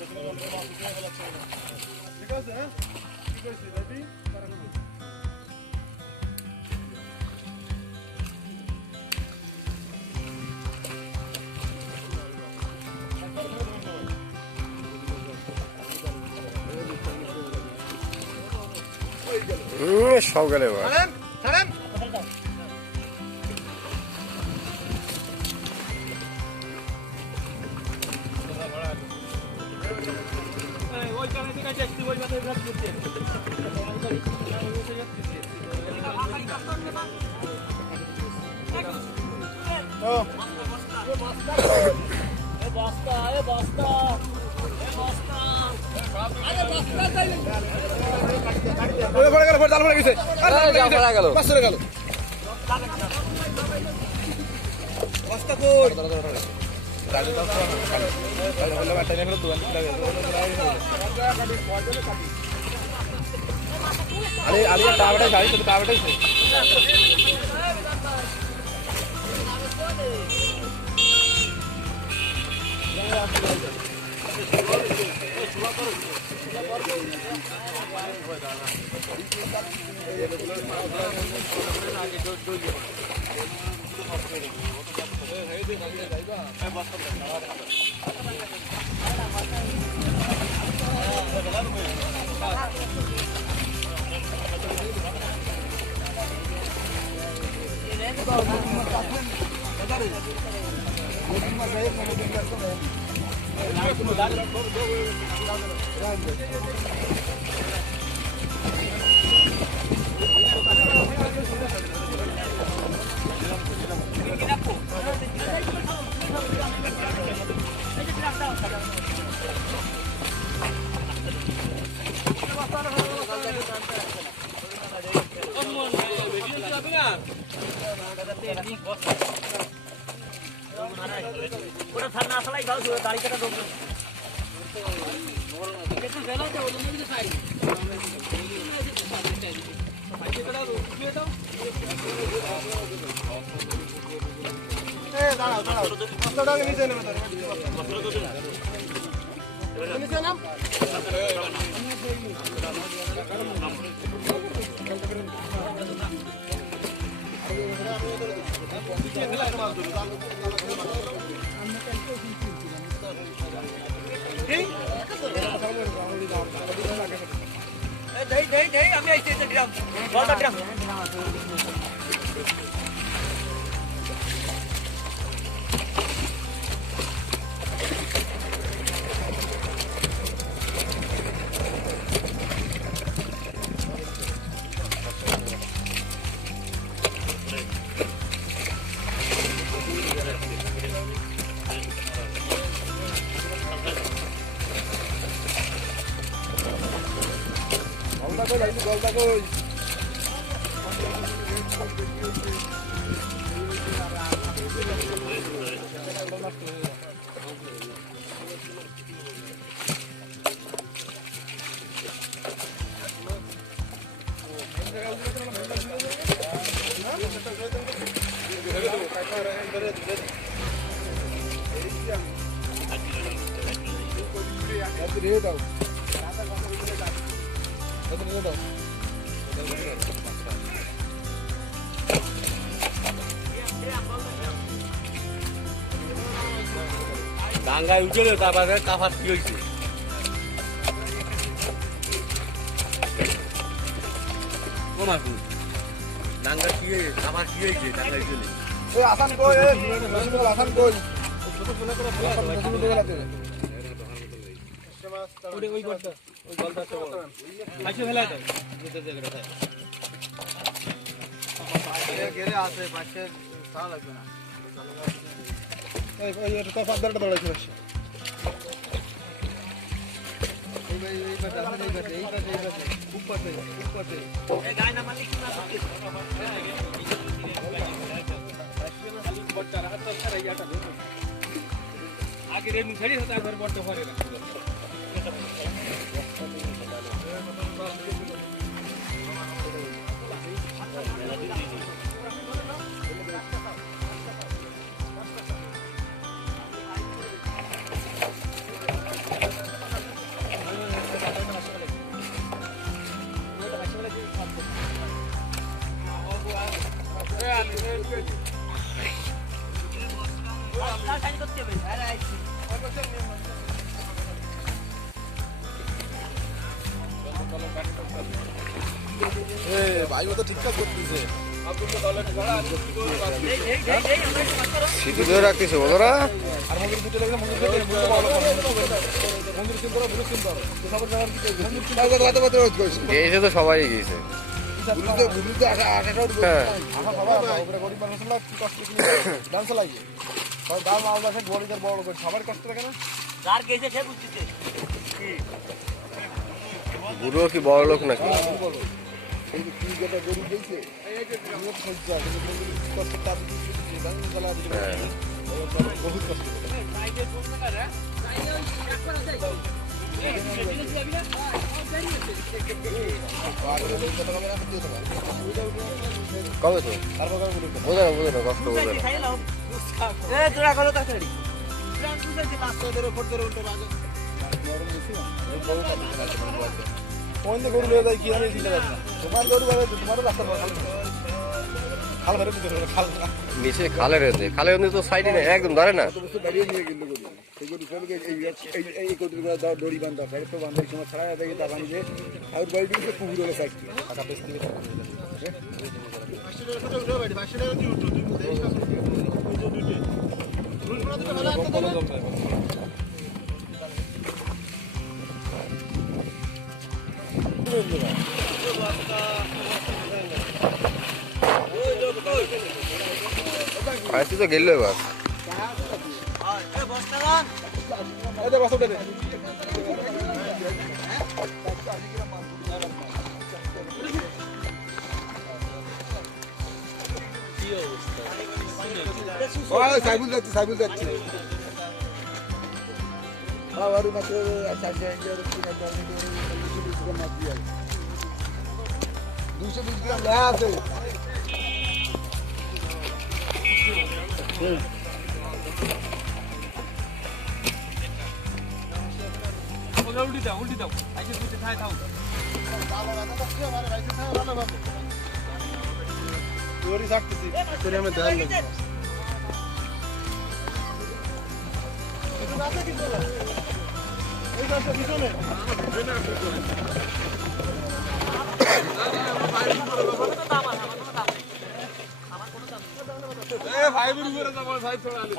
ঠিক আছে, হ্যাঁ ঠিক আছে, রেডি? সব গেলে ডাঙ্গায় উঠলে তারপরে কাফার কি হয়েছে ডাঙ্গা কি কাফার কি হয়েছে ডাঙ্গায় উঠলে আসান কই আসান কই ওই গলটা পাশে ফেলা দাও গেলে আসে পাশে তা লাগবে না এই এটা তো ফাদারটা দৌড়াইছে পাশে এই পাশে খুব পাশে এই গায় না মানে কি না বড়টা রাত তো সারা ইয়াটা আগে রে মুছাড়ি হতা আর বড়টা ভরে না ভাই ও তো ঠিকঠাক করতেছে। সিধু ধরে রাখতেছে ওরা। আর মন্দির দুটো দেখলে মন্দির থেকে মন্দির চিন্তা করো, বুঝে চিন্তা করো। তো সবার যাওয়ার কি করবে? গিয়েছে তো সবাই গিয়েছে। হ্যাঁ বুড়ো কি বড় লোক নাকি? কবে তো বোঝে না কষ্ট বোঝে না। গরু লিয়ে যায় কি আমি দিতে পারি না। তোমার গরু তোমারও রাস্তা খাল ধরে দিতে হবে, খাল নিচে খালের এতে খালের এতে তো সাইডে নেই একদম ধরে না। দাঁড়িয়ে নিয়ে গেল গরু সেই গরু সবকে এই গরুগুলো দড়ি বান্ধা ফের তো বান্ধার সময় ছাড়া দেখি তা বানিয়ে আর বাড়ি দিকে পুকুর হলে সাইডটি টাকা বেশ থেকে আইসি তো গেল এবার। সাইবুল যাচ্ছে আর মাত্র দুশো 20 গ্রাম লেখা আছে। উল্টি দাও আজকে দুটো খাই থাও তোরই থাকতেছি তোরে আমি ধ্যান লাগবে এই গাছটা পিছনে এ ভাই বুড়ি করে দাও ভাই থোড়া আলু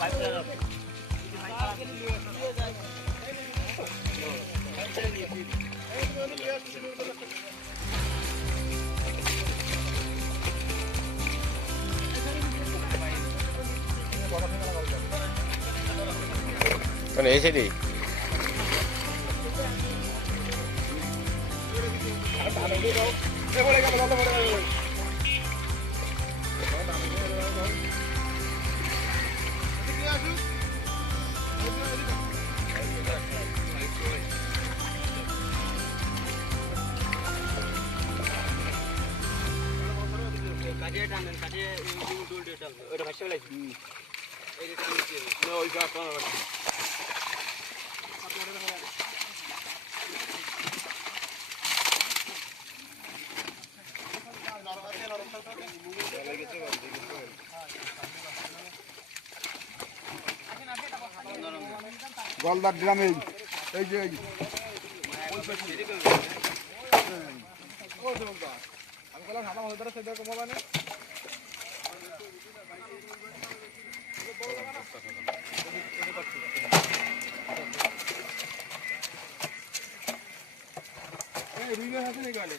ভাই মানে এসে দিই কাটিয়ে টানেন কাটিয়ে উল্টে টানবে ওটা ভাসে লাগবে এই টানতে না ওই গা টানা লাগবে গলদার ড্রামে এই যে আমি বললাম হাতা হতে পারে সেটা কমাবে না এই রুই মাছ আছে নাকি গালে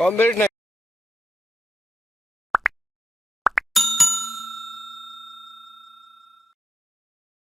কমপ্লিট না।